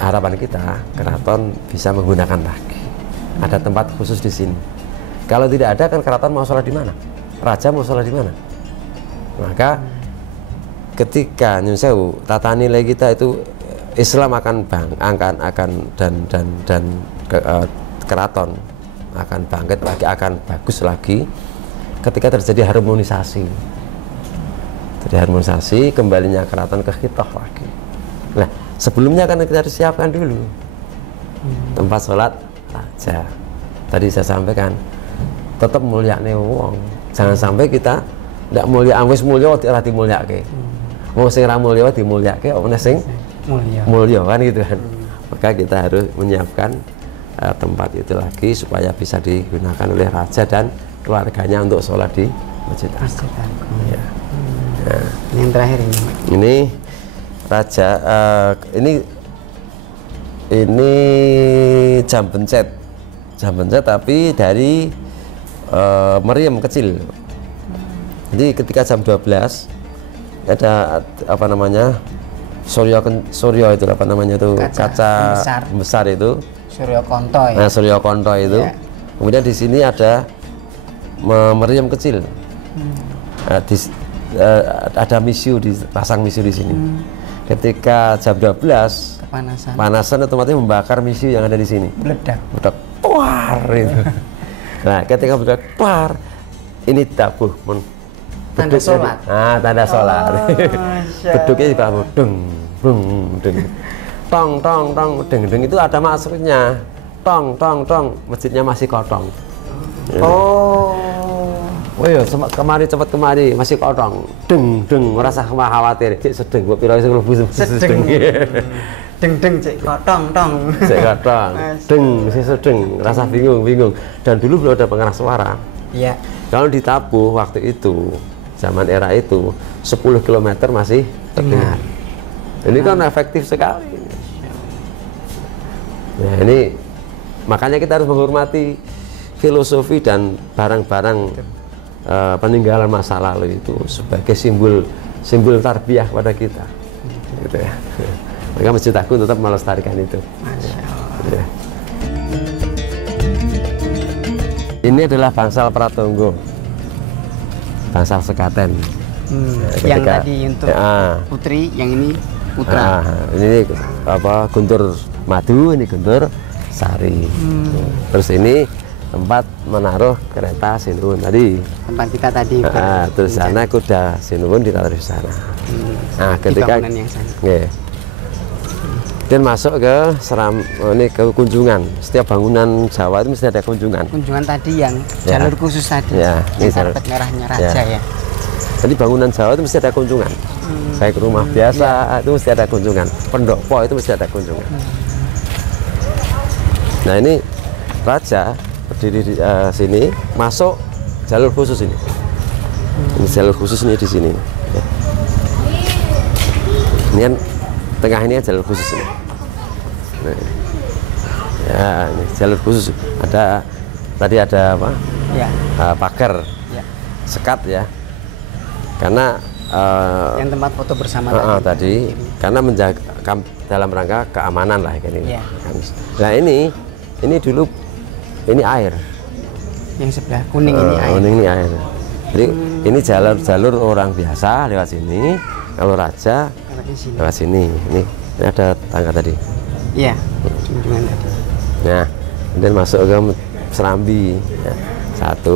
harapan kita keraton bisa menggunakan lagi. Ada tempat khusus di sini. Kalau tidak ada kan keraton mau sholat di mana? Raja mau sholat di mana? Maka ketika Nyun Sewu tata nilai kita itu Islam akan keraton akan bangkit lagi, akan bagus lagi ketika terjadi harmonisasi Dari harmonisasi kembalinya keraton ke khitoh lagi. Nah, sebelumnya kan kita harus siapkan dulu tempat sholat raja. Tadi saya sampaikan tetap mulia nih wong. Jangan sampai kita tidak mulia, wis mulia ora dimulyake. Wong sing ra mulia dimulyake, ana sing mulia kan gitu kan. Maka kita harus menyiapkan tempat itu lagi supaya bisa digunakan oleh raja dan keluarganya untuk sholat di Masjid Agung. Ya. Nah, yang terakhir ini raja, ini jam pencet tapi dari meriam kecil. Jadi ketika jam 12 ada apa namanya suryo itu apa namanya itu kaca besar itu suryo konto ya. Nah, suryo konto itu. Yeah. Kemudian di sini ada meriam kecil. Nah, ada misiu, dipasang misiu di sini. Ketika jam 12 panasan otomatis membakar misiu yang ada di sini. Meledak. Tuar itu. Nah, ketika meledak tuar, ini tabuh tanda sholat. Nah, tanda sholat. Beduknya di bawah deng tong deng itu ada maksudnya. Tong masjidnya masih kosong. Oh iya, kemari cepat kemari masih kosong. Deng merasa khawatir. Cek sedeng mbok pira sing mlebu sedeng. Deng cek kotong. Cek kotong. Deng si sedeng, rasa bingung. Dan dulu belum ada pengeras suara. Iya. Kalau ditabuh waktu itu, zaman era itu 10 km masih terdengar. Ini kan efektif sekali. Nah, ini makanya kita harus menghormati filosofi dan barang-barang peninggalan masa lalu itu sebagai simbol tarbiyah pada kita. Gitu ya. Maka Masjid Agung tetap melestarikan itu. Ya. Ini adalah bangsal Pratonggo, bangsal sekaten. Yang tadi untuk putri, yang ini putra. Ini apa Guntur Madu, ini Guntur Sari. Terus ini tempat menaruh kereta Sinuwun tadi. Tempat kita tadi. Terus sana kuda Sinuwun ditaruh di sana. Nah, ketika dan masuk ke ini ke kunjungan. Setiap bangunan Jawa itu mesti ada kunjungan. Kunjungan tadi yang jalur khusus tadi. Ya, ini karpet merahnya raja ya. Jadi bangunan Jawa itu mesti ada kunjungan. Baik rumah biasa itu mesti ada kunjungan. Pendopo itu mesti ada kunjungan. Nah, ini raja berdiri di sini, masuk jalur khusus ini. Ini jalur khusus ini di sini. Ini kan tengah ini jalur khusus ini. Nah, ya, ini jalur khusus. Tadi ada apa? Ya. Pagar, sekat ya. Karena yang tempat foto bersama tadi karena menjaga dalam rangka keamanan lah ini. Ya. Nah, ini dulu ini air. Yang sebelah kuning ini air. Kuning ini air. Jadi ini jalur orang biasa lewat sini. Kalau raja lewat sini. Ini ada tangga tadi. Iya. Kunjungan tadi. Nah, kemudian masuk ke Serambi. 1,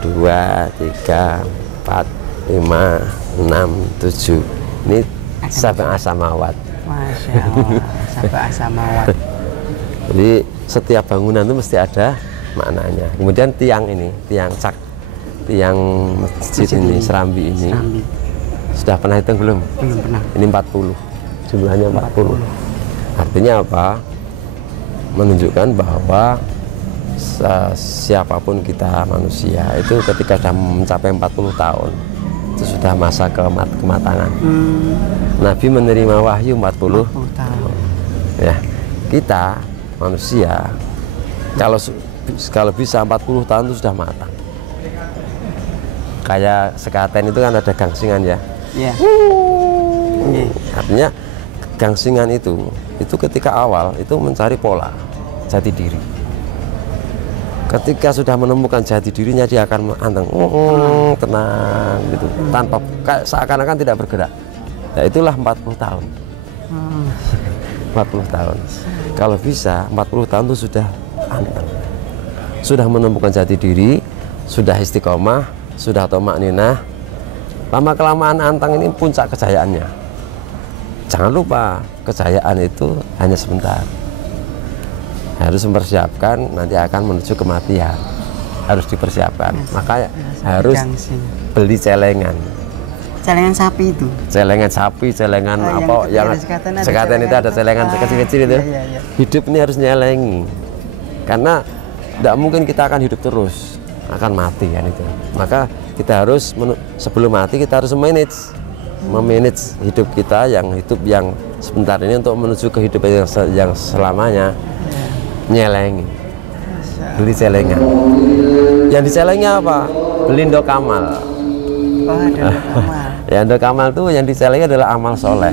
2, 3, 4, 5, 6, 7. Ini Sabang Asamawat. Masya Allah, Sabang Asamawat. Jadi setiap bangunan itu mesti ada maknanya. Kemudian tiang ini, tiang masjid ini, Serambi ini. Sudah pernah hitung belum? Belum pernah. Ini 40. Jumlahnya 40. Artinya apa? Menunjukkan bahwa siapapun kita manusia itu ketika sudah mencapai 40 tahun itu sudah masa kematangan. Nabi menerima wahyu 40 tahun. Ya, kita manusia kalau bisa 40 tahun itu sudah matang. Kayak sekaten itu kan ada gangsingan ya. Iya. Artinya gangsingan itu ketika awal itu mencari pola jati diri. Ketika sudah menemukan jati dirinya dia akan anteng, tenang gitu, tanpa seakan-akan tidak bergerak. Nah, itulah 40 tahun. 40 tahun. Kalau bisa 40 tahun itu sudah anteng. Sudah menemukan jati diri, sudah istiqomah, sudah tamakninah, Lama kelamaan antang ini puncak kejayaannya. Jangan lupa kejayaan itu hanya sebentar. Harus mempersiapkan nanti akan menuju kematian. Harus dipersiapkan. Makanya harus beli celengan. Celengan sapi itu. Celengan sapi, celengan apa yang sekaten itu ada celengan kecil-kecil itu. Iya. Hidup ini harus nyelengi. Karena tidak mungkin kita akan hidup terus, akan mati kan itu. Maka kita harus sebelum mati kita harus memanage hidup kita, yang hidup yang sebentar ini untuk menuju ke hidup yang selamanya. Nyelengi, beli celengan. Yang dicelengnya apa? Beli ndokamal. Oh, ada ndokamal. Ya, ndokamal itu yang dicelengi adalah amal soleh.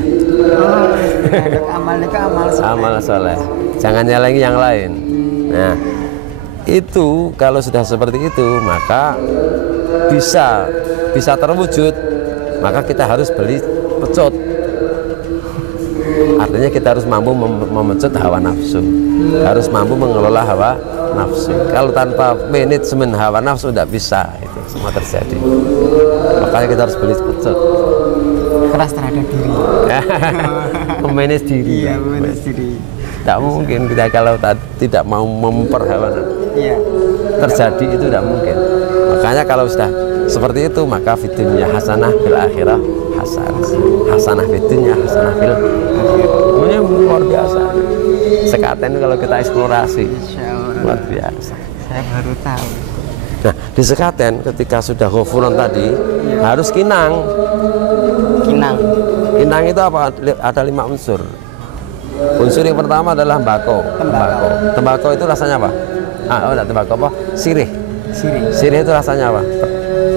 Amal itu amal soleh. Amal soleh. Jangan nyelengi yang lain. Nah, itu kalau sudah seperti itu maka bisa terwujud. Maka kita harus beli pecut. Artinya kita harus mampu memecut hawa nafsu, harus mampu mengelola hawa nafsu. Kalau tanpa manajemen hawa nafsu tidak bisa, itu semua terjadi. Makanya kita harus beli pecut. Keras terhadap diri. Memanage diri. Iya, memanage diri. Tidak mungkin kita kalau tidak mau memperhawa terjadi, itu tidak mungkin. Makanya kalau sudah seperti itu maka fitunya hasanah fil akhirah hasanah fitunya hasanah fil akhirah. Ini luar biasa. Sekaten kalau kita eksplorasi luar biasa. Saya baru tahu. Nah, di sekaten ketika sudah ghafuran tadi harus kinang. Kinang itu apa? Ada 5 unsur. Unsur yang pertama adalah tembakau itu rasanya apa? Tembakau apa? Sirih itu rasanya apa?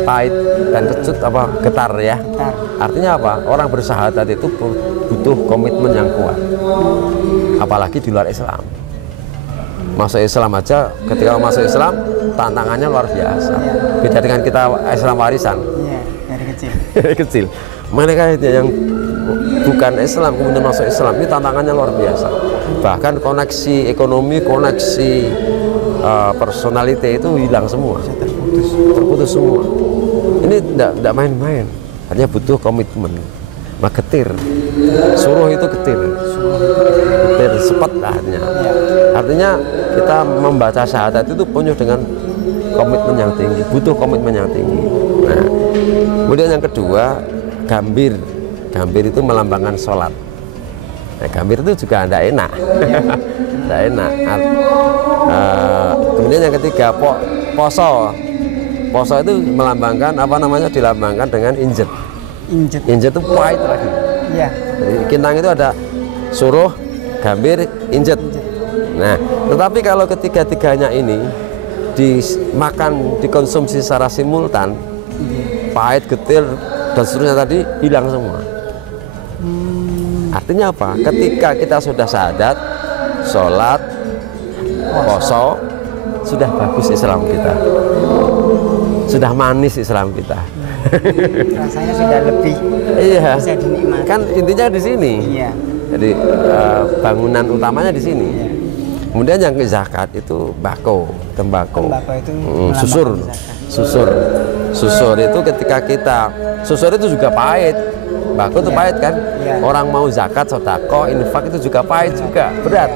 Pahit dan kecut, apa? Getar ya. Artinya apa? Orang bersahadat itu butuh komitmen yang kuat. Apalagi di luar Islam. Masuk Islam aja, ketika masuk Islam tantangannya luar biasa. Beda dengan kita Islam warisan. Iya, dari kecil. Kecil. Mereka yang bukan Islam kemudian masuk Islam ini tantangannya luar biasa. Bahkan koneksi ekonomi, koneksi personality itu hilang semua, terputus semua. Ini tidak main-main, hanya butuh komitmen. Getir, suruh itu getir sepet artinya kita membaca syahadat itu penuh dengan komitmen yang tinggi, butuh komitmen yang tinggi. Nah, kemudian yang kedua, gambir itu melambangkan sholat. Nah, gambir itu juga tidak enak. Tidak enak. Kemudian yang ketiga, poso itu melambangkan dilambangkan dengan injet itu pahit lagi. Iya. Jadi kinang itu ada suruh, gambir, injet. Nah, tetapi kalau ketiga-tiganya ini dikonsumsi secara simultan, pahit, getir dan seterusnya tadi hilang semua. Artinya apa? Ketika kita sudah syahadat, sholat, poso, sudah bagus Islam kita, sudah manis Islam kita. Rasanya sudah lebih bisa dinikmati. Kan intinya di sini. Iya. Jadi bangunan utamanya di sini. Iya. Kemudian yang zakat itu tembakau itu susur itu ketika susur itu juga pahit. Tembakau itu pahit kan. Iya. Orang mau zakat, sedekah, infak itu juga pahit juga, berat.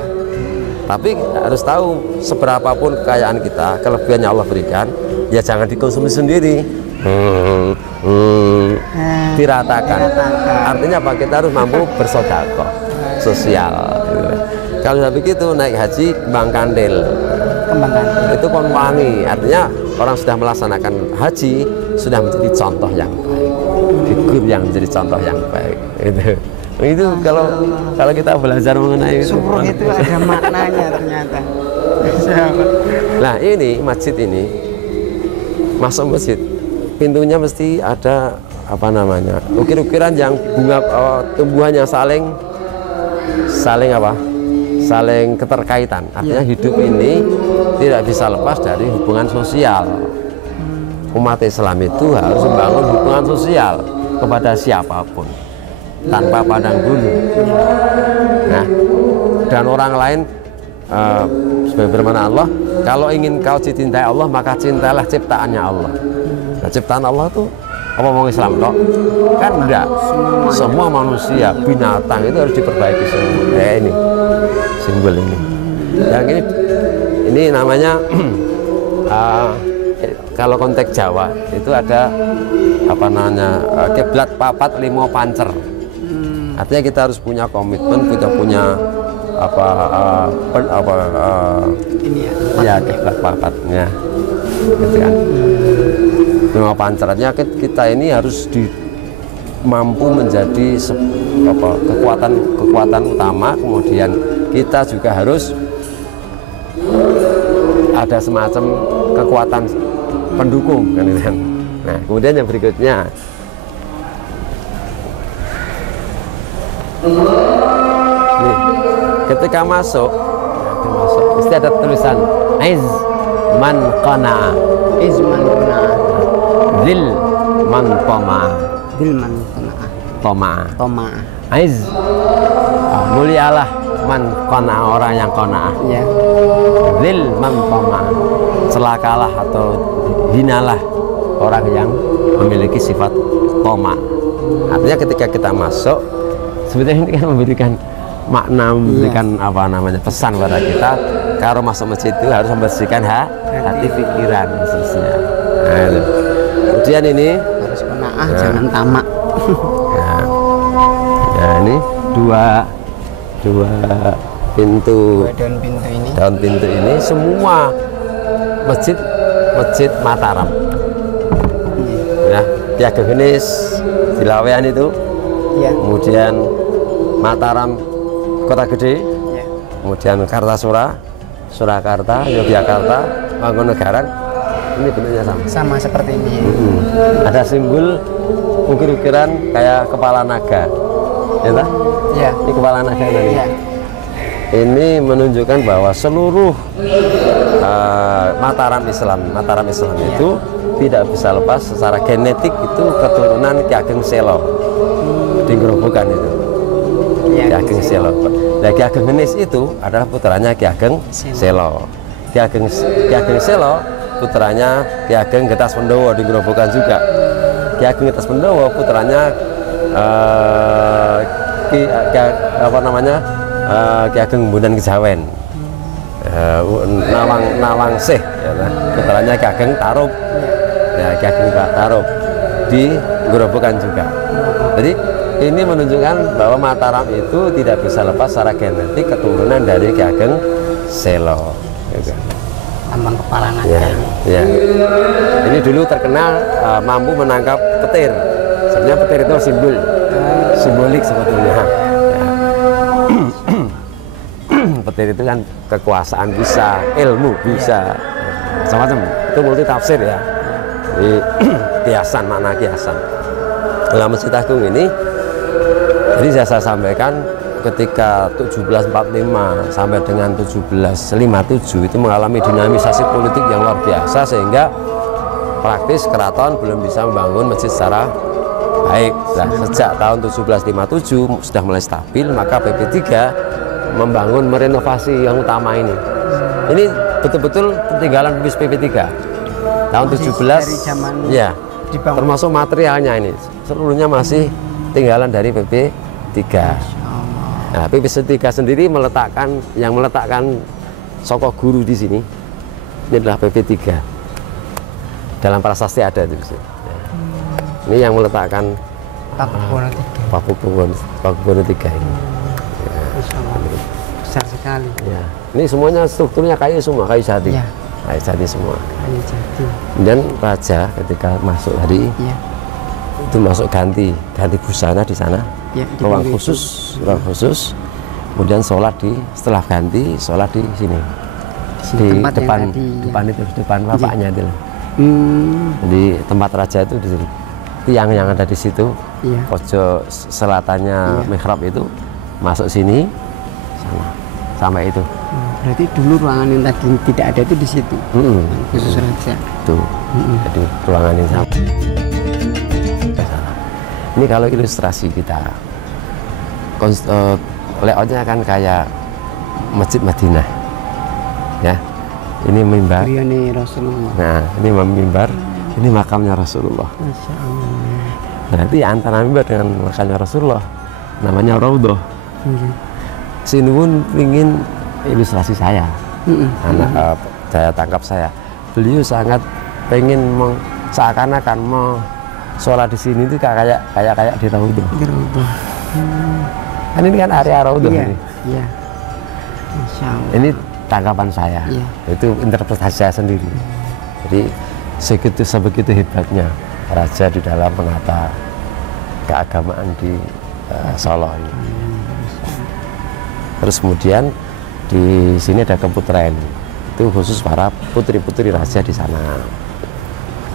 Tapi harus tahu seberapapun kekayaan kita, kelebihan yang Allah berikan, ya jangan dikonsumsi sendiri. Diratakan. Artinya apa? Kita harus mampu bersedekah sosial. Kalau sudah begitu naik haji kembang kandil. Itu kon wangi. Artinya orang sudah melaksanakan haji sudah menjadi contoh yang baik. Figur yang menjadi contoh yang baik. Itu kalau kita belajar mengenai suruh itu ada maknanya ternyata. Nah, ini masjid ini, masuk masjid pintunya mesti ada ukir-ukiran yang bunga tumbuhan yang saling keterkaitan. Artinya hidup ini tidak bisa lepas dari hubungan sosial. Umat Islam itu harus membangun hubungan sosial kepada siapapun tanpa pandang bulu. Nah, dan orang lain sebagaimana Allah, kalau ingin kau dicintai Allah maka cintailah ciptaannya Allah. Nah, ciptaan Allah itu Apa mau Islam toh? Kan enggak. Semua manusia, binatang itu harus diperbaiki semua. Ya ini simbol ini. Yang ini namanya kalau konteks Jawa itu ada apa namanya kiblat papat limo pancer. Artinya kita harus punya komitmen, kita punya Ini ya kiblat papatnya, gitu kan. Lima pancernya kita ini harus mampu menjadi kekuatan utama, kemudian kita juga harus ada semacam kekuatan pendukung kan itu kan. Nah, kemudian yang berikutnya nih, ketika masuk pasti ada tulisan iz man qana, iz man qana, zil man tama, zil man tama, tama, iz mulialah man qana, orang yang qana, ya. Zil man tama, celakalah atau hinalah orang yang memiliki sifat tama. Artinya ketika kita masuk, sebetulnya ini kan memberikan makna, memberikan apa namanya pesan pada kita, kalau masuk masjid itu harus membersihkan hati, pikiran, dan seterusnya. Nah, itu. Kemudian ini harus qanaah, jangan tamak. Nah, ini dua pintu, daun pintu ini semua masjid Mataram. Ya, Ki Ageng Genis di Lawean itu, ya. Kemudian Mataram Kota Gede, ya. Kemudian Kartasura, Surakarta, Yogyakarta, Mangkunegaran, ini bentuknya sama seperti ini. Ada simbol ukir-ukiran kayak kepala naga, ya tak? Ya. Ini kepala naga ini. Ya. Ini menunjukkan bahwa seluruh Mataram Islam itu tidak bisa lepas secara genetik itu keturunan Ki Ageng Selo di Grobogan itu. Ki Ageng Selo. Nah, Ki Ageng Genis itu adalah putranya Ki Ageng Selo. Ki Ageng Selo putranya Ki Ageng Getas Pendowo di Grobogan juga. Ki Ageng Getas Pendowo putranya Ki Ageng Bondan Kejawen. Nawang Seh, ya, putranya Ki Ageng Tarub, ya, Ki Ageng Tarub di Grobogan juga. Jadi ini menunjukkan bahwa Mataram itu tidak bisa lepas secara genetik keturunan dari Ki Ageng Selo. Tambang kepala naga. Ya, ya. Ini dulu terkenal mampu menangkap petir. Sebenarnya petir itu simbolik sebetulnya. Ya. Petir itu kan kekuasaan bisa, ilmu bisa, macam-macam. Itu multi tafsir ya. Ini kiasan, makna kiasan. Dalam Masjid Agung ini, jadi saya sampaikan ketika 1745 sampai dengan 1757 itu mengalami dinamisasi politik yang luar biasa, sehingga praktis keraton belum bisa membangun masjid secara baik. Nah, sejak tahun 1757 sudah mulai stabil, maka PP3 membangun merenovasi yang utama ini. Ini betul-betul peninggalan PP3 tahun 17 ya, termasuk materialnya ini seluruhnya masih tinggalan dari PP3. Nah, PP3 sendiri meletakkan sokok guru di sini. Ini adalah PP3. Dalam prasasti ada itu. Ini yang meletakkan Pakubuwono III ini. Besar sekali. Ya. Ini semuanya strukturnya kayu semua, kayu jati. Ya. Kayu jati semua. Kayu jati. Dan raja ketika masuk tadi, ya, itu masuk ganti busana di sana. Ya, ruang khusus. Kemudian sholat setelah ganti sholat di sini. Di depan bapaknya itu. Jadi tempat raja itu di sini. Tiang yang ada di situ, ya. Pojok selatannya, ya, mihrab itu masuk sini sana sampai itu. Berarti dulu ruangan yang tadi tidak ada itu di situ. Khusus raja. Tuh. Jadi ruangan ini sampai. Ini kalau ilustrasi kita, layoutnya kan kayak Masjid Madinah, ya. Ini mimbar. Ini Rasulullah. Nah, ini mimbar. ini makamnya Rasulullah. Masya Allah. Berarti antara mimbar dengan makamnya Rasulullah namanya Raudhah. Sini pun ingin ilustrasi saya. Anak saya tangkap saya. Beliau sangat pengen seakan-akan mau sholat di sini itu kayak di Raudhah. Di Raudhah. Kan ini kan area Raudhah Iya. ini. Iya. Masya Allah. Ini tanggapan saya. Iya. Itu interpretasi saya sendiri. Jadi sebegitu hebatnya raja di dalam menata keagamaan di Solo ini. Terus kemudian di sini ada keputren, itu khusus para putri-putri raja di sana.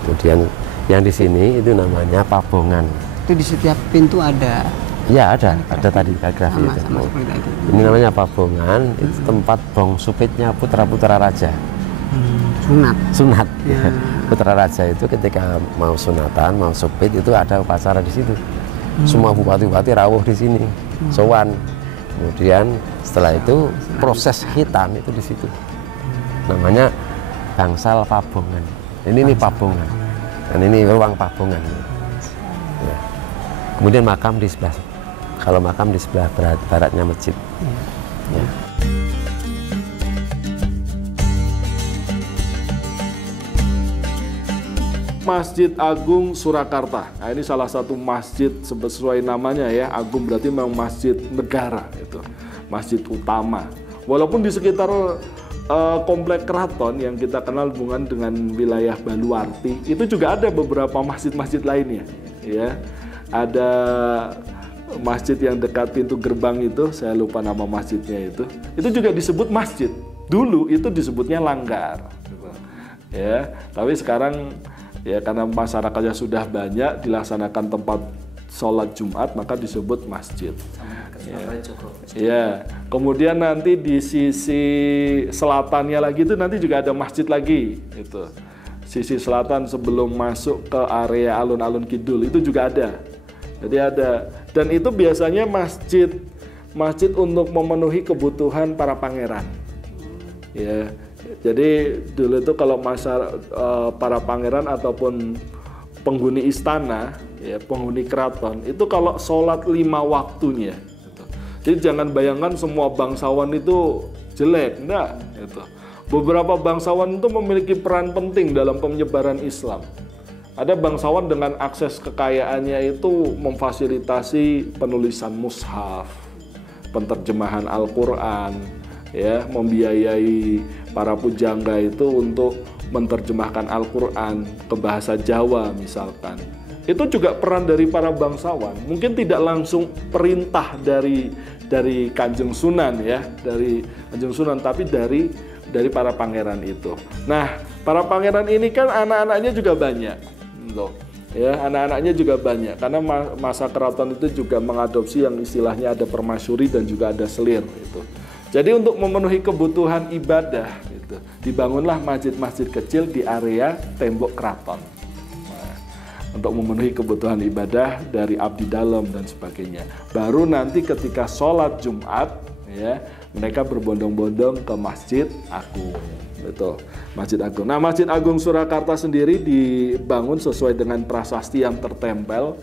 Kemudian yang di sini itu namanya pabongan. Itu di setiap pintu ada. Ya ada tadi kaligrafi. Sama seperti tadi. Ini namanya pabongan, itu tempat bong supitnya putra-putra raja. Sunat. Ya. Putra raja itu ketika mau sunatan, mau supit itu ada upacara di situ. Semua bupati-bupati rawuh di sini, sowan. Kemudian setelah itu proses khitan itu di situ. Namanya bangsal pabongan. Ini pabongan. Dan ini ruang pabongan. Ya. Kemudian makam di sebelah. Kalau makam di sebelah baratnya masjid. Ya. Masjid Agung Surakarta. Nah, ini salah satu masjid sesuai namanya ya, Agung berarti memang masjid negara itu, masjid utama. Walaupun di sekitar komplek keraton yang kita kenal hubungan dengan wilayah Baluarti, itu juga ada beberapa masjid-masjid lainnya ya. Ada masjid yang dekat pintu gerbang itu, saya lupa nama masjidnya itu juga disebut masjid. Dulu itu disebutnya langgar gitu. Ya, tapi sekarang ya karena masyarakatnya sudah banyak dilaksanakan tempat sholat Jumat maka disebut masjid. Ya, kemudian nanti di sisi selatannya lagi itu nanti juga ada masjid lagi itu. Sisi selatan sebelum masuk ke area alun-alun kidul itu juga ada. Jadi ada, dan itu biasanya masjid untuk memenuhi kebutuhan para pangeran. Ya. Jadi dulu itu kalau para pangeran ataupun penghuni istana, ya, penghuni keraton, itu kalau sholat 5 waktunya. Gitu. Jadi jangan bayangkan semua bangsawan itu jelek, enggak. Gitu. Beberapa bangsawan itu memiliki peran penting dalam penyebaran Islam. Ada bangsawan dengan akses kekayaannya itu memfasilitasi penulisan mushaf, penterjemahan Al-Quran, ya, membiayai para pujangga itu untuk menerjemahkan Al-Quran ke bahasa Jawa misalkan. Itu juga peran dari para bangsawan. Mungkin tidak langsung perintah dari Kanjeng Sunan ya, dari Kanjeng Sunan, tapi dari para pangeran itu. Nah, para pangeran ini kan anak-anaknya juga banyak, loh. Ya, anak-anaknya juga banyak karena masa keraton itu juga mengadopsi yang istilahnya ada permasyuri dan juga ada selir itu. Jadi untuk memenuhi kebutuhan ibadah itu dibangunlah masjid-masjid kecil di area tembok keraton. Nah, untuk memenuhi kebutuhan ibadah dari abdi dalam dan sebagainya. Baru nanti ketika sholat Jumat ya, mereka berbondong-bondong ke Masjid Agung. Betul, Masjid Agung. Nah, Masjid Agung Surakarta sendiri dibangun sesuai dengan prasasti yang tertempel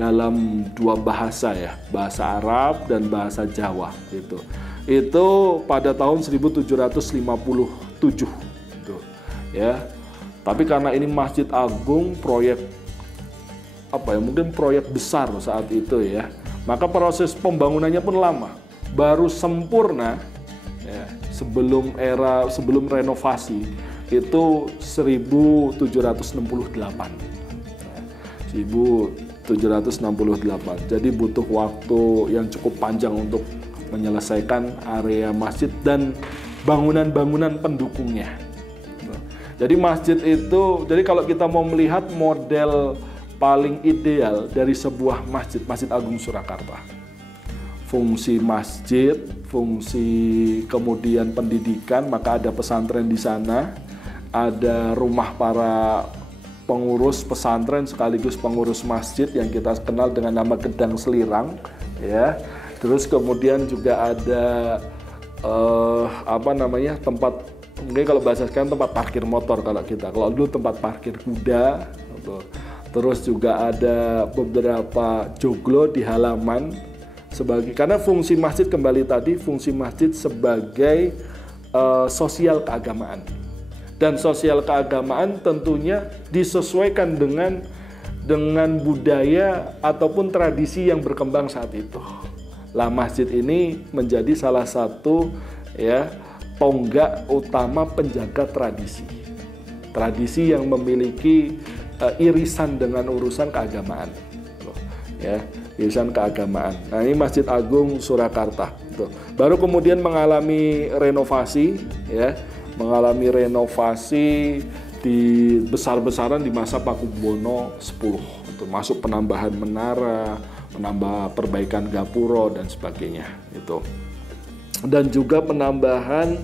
dalam 2 bahasa ya, bahasa Arab dan bahasa Jawa gitu. Itu pada tahun 1757 gitu, ya. Tapi karena ini Masjid Agung, proyek mungkin proyek besar saat itu ya, maka proses pembangunannya pun lama. Baru sempurna ya, sebelum renovasi itu 1768. 1768. Jadi butuh waktu yang cukup panjang untuk menyelesaikan area masjid dan bangunan-bangunan pendukungnya. Jadi masjid itu, jadi kalau kita mau melihat model paling ideal dari sebuah masjid, Masjid Agung Surakarta. Fungsi masjid, fungsi kemudian pendidikan, maka ada pesantren di sana, ada rumah para pengurus pesantren sekaligus pengurus masjid yang kita kenal dengan nama Gedang Selirang, ya. Terus kemudian juga ada tempat Mungkin kalau bahasa sekarang tempat parkir motor kalau kita. Kalau dulu tempat parkir kuda. Gitu. Terus juga ada beberapa joglo di halaman karena fungsi masjid kembali tadi, fungsi masjid sebagai sosial keagamaan. Dan sosial keagamaan tentunya disesuaikan dengan budaya ataupun tradisi yang berkembang saat itu. Lah masjid ini menjadi salah satu ya tonggak utama penjaga tradisi yang memiliki irisan dengan urusan keagamaan, ya irisan keagamaan. Nah ini Masjid Agung Surakarta, baru kemudian mengalami renovasi, ya mengalami renovasi di besar-besaran di masa Pakubuwono X, termasuk penambahan menara, penambah perbaikan gapuro dan sebagainya, itu. Dan juga penambahan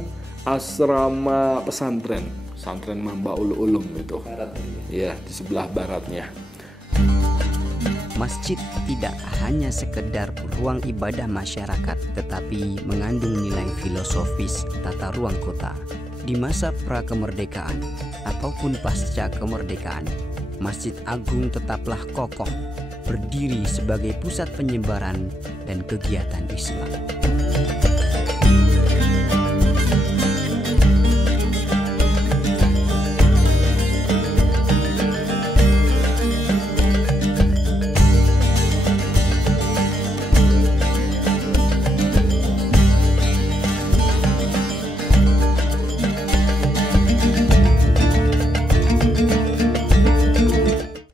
asrama pesantren Mambaul Ulum itu. Ya, di sebelah baratnya. Masjid tidak hanya sekedar ruang ibadah masyarakat, tetapi mengandung nilai filosofis tata ruang kota. Di masa pra-kemerdekaan ataupun pasca kemerdekaan, Masjid Agung tetaplah kokoh, berdiri sebagai pusat penyebaran dan kegiatan Islam.